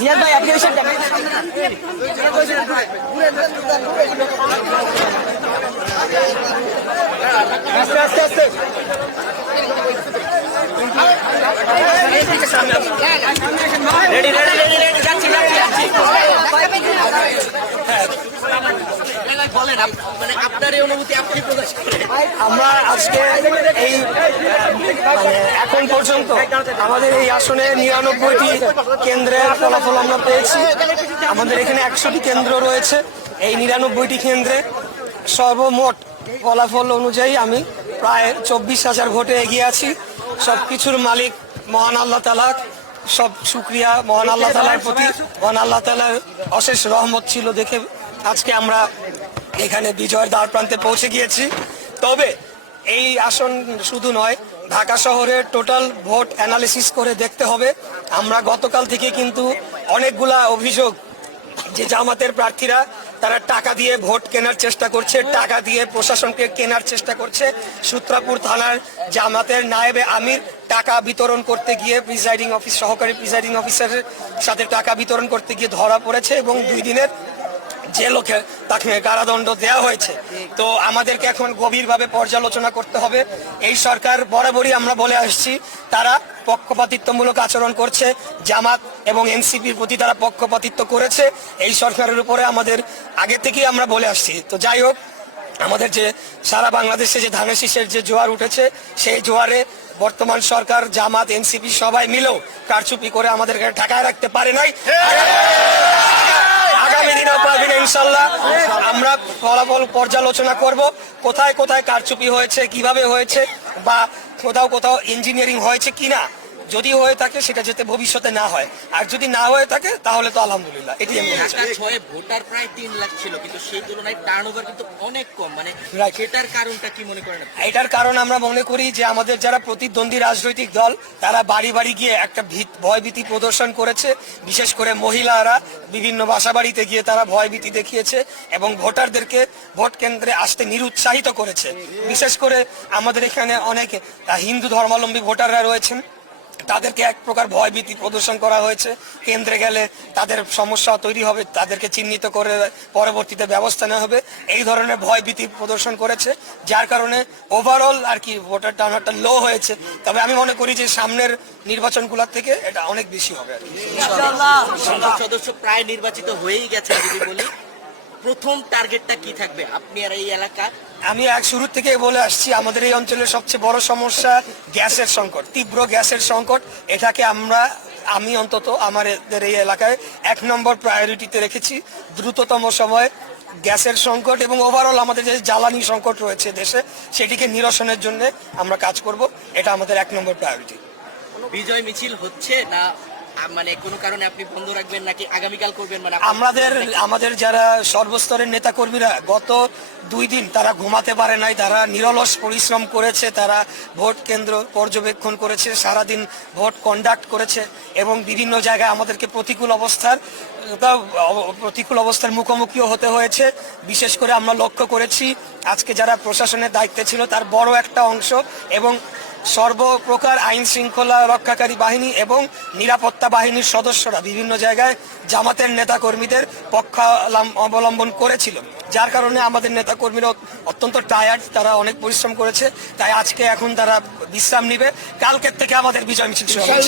জিয়াদ ভাই আপনি এসে দেখেন আস্তে আস্তে আস্তে রেডি রেডি রেডি রেডি যাচ্ছি যাচ্ছি যাচ্ছি বলেন মানে আপনার এই অনুভূতি আপনি প্রকাশ করেন। আমরা আজকে এই এখন পর্যন্ত আমাদের এই আসনে ৯৯টি কেন্দ্রের ফলাফল আমরা পেয়েছি। আমাদের এখানে ১০০টি কেন্দ্র রয়েছে। এই ৯৯টি কেন্দ্রে সর্বমোট ফলাফল অনুযায়ী আমি প্রায় ২৪,০০০ ভোটে এগিয়ে আছি। সবকিছুর মালিক মহান আল্লাহ তাআলা, সব শুকরিয়া মহান আল্লাহ তাআলার প্রতি। মহান আল্লাহ তাআলার অশেষ রহমত ছিল দেখে আজকে আমরা এখানে বিজয়ের দ্বার প্রান্তে পৌঁছে গিয়েছি। তবে এই আসন শুধু নয়, ঢাকা শহরের টোটাল ভোট অ্যানালিসিস করে দেখতে হবে। আমরা গতকাল থেকে কিন্তু অনেকগুলা অভিযোগ যে জামাতের প্রার্থীরা তারা টাকা দিয়ে ভোট কেনার চেষ্টা করছে, টাকা দিয়ে প্রশাসনকে কেনার চেষ্টা করছে। সূত্রাপুর থানার জামাতের নায়েবে আমির টাকা বিতরণ করতে গিয়ে সহকারী প্রিজাইডিং অফিসারের সাথে টাকা বিতরণ করতে গিয়ে ধরা পড়েছে এবং 2 দিনের যে লোকে তাকে কারাদণ্ড দেওয়া হয়েছে। তো আমাদেরকে এখন গভীরভাবে পর্যালোচনা করতে হবে। এই সরকার বরাবরই আমরা বলে আসছি তারা পক্ষপাতিত্বমূলক আচরণ করছে, জামাত এবং এনসিপির প্রতি তারা পক্ষপাতিত্ব করেছে। এই সরকারের উপরে আমাদের আগে থেকেই আমরা বলে আসছি। তো যাই হোক, আমাদের যে সারা বাংলাদেশে যে ধানের শীষের যে জোয়ার উঠেছে, সেই জোয়ারে বর্তমান সরকার, জামাত, এনসিপি সবাই মিলেও কারচুপি করে আমাদেরকে ঠেকায় রাখতে পারে নাই। আগামী দিনেও পারবেন ইনশাল্লাহ। আমরা ফলাফল পর্যালোচনা করব, কোথায় কোথায় কারচুপি হয়েছে, কিভাবে হয়েছে, বা কোথাও কোথাও ইঞ্জিনিয়ারিং হয়েছে কিনা। যদি হয়ে থাকে সেটা যাতে ভবিষ্যতে না হয়, আর যদি না হয়ে থাকে তাহলে তো আলহামদুলিল্লাহ। এটি আমি বলতে চাই। ঢাকা 6 ভোটার প্রায় 3 লাখ ছিল, কিন্তু সেই তুলনায় টার্নওভার কিন্তু অনেক কম। মানে Right. সেটার কারণটা কি মনে করেন আপনি? এটার কারণ আমরা মনে করি যে আমাদের যারা প্রতিদ্বন্দ্বী রাজনৈতিক দল তারা বাড়ি বাড়ি গিয়ে একটা ভয়ভীতি প্রদর্শন করেছে। বিশেষ করে মহিলারা বিভিন্ন বাসাবাড়িতে গিয়ে তারা ভয়ভীতি দেখিয়েছে এবং ভোটারদেরকে ভোট কেন্দ্রে আসতে নিরুৎসাহিত করেছে। বিশেষ করে আমাদের এখানে অনেক হিন্দু ধর্মাবলম্বী ভোটাররা রয়েছেন, তাদেরকে এক প্রকার ভয়ভীতি প্রদর্শন করা হয়েছে। কেন্দ্রে গেলে তাদের সমস্যা তৈরি হবে, তাদেরকে চিহ্নিত করে পরবর্তীতে ব্যবস্থা নেওয়া হবে, এই ধরনের ভয়ভীতি প্রদর্শন করেছে, যার কারণে ওভারঅল আর কি ভোটার টার্নআউটটা লো হয়েছে। তবে আমি মনে করি যে সামনের নির্বাচনগুলোর থেকে এটা অনেক বেশি হবে আর কি। সংসদ সদস্য প্রায় নির্বাচিত হয়েই গেছে। যদি বলি প্রথম টার্গেটটা কি থাকবে আপনি আর এই এলাকা? আমি শুরু থেকে বলে আসছি, আমাদের এই অঞ্চলের সবচেয়ে বড় সমস্যা গ্যাসের সংকট, তীব্র গ্যাসের সংকট। এটাকে আমি অন্তত আমাদের এই এলাকায় 1 নম্বর প্রায়োরিটিতে রেখেছি। দ্রুততম সময়ে গ্যাসের সংকট এবং ওভারঅল আমাদের যে জ্বালানি সংকট রয়েছে দেশে, সেটিকে নিরসনের জন্য আমরা কাজ করব। এটা আমাদের 1 নম্বর প্রায়োরিটি। বিজয় মিছিল হচ্ছে না, মানে কোনো কারণে আপনি বন্ধ রাখবেন নাকি আগামীকাল করবেন? মানে আমাদের যারা সর্বস্তরের নেতা কর্মীরা গত 2 দিন তারা ঘুমাতে পারে নাই, তারা নিরলস পরিশ্রম করেছে, তারা ভোট কেন্দ্র পর্যবেক্ষণ করেছে, সারাদিন ভোট কন্ডাক্ট করেছে এবং বিভিন্ন জায়গায় আমাদেরকে প্রতিকূল অবস্থার মুখোমুখিও হতে হয়েছে। বিশেষ করে আমরা লক্ষ্য করেছি আজকে যারা প্রশাসনের দায়িত্বে ছিল তার বড় একটা অংশ এবং সর্বপ্রকার আইন শৃঙ্খলা রক্ষাকারী বাহিনী এবং নিরাপত্তা বাহিনীর সদস্যরা বিভিন্ন জায়গায় জামাতের নেতা কর্মীদের পক্ষ অবলম্বন করেছিল, যার কারণে আমাদের নেতা কর্মীরা অত্যন্ত টায়ার্ড, তারা অনেক পরিশ্রম করেছে। তাই আজকে এখন তারা বিশ্রাম নিবে, কালকের থেকে আমাদের বিজয় মিছিল শুরু হবে।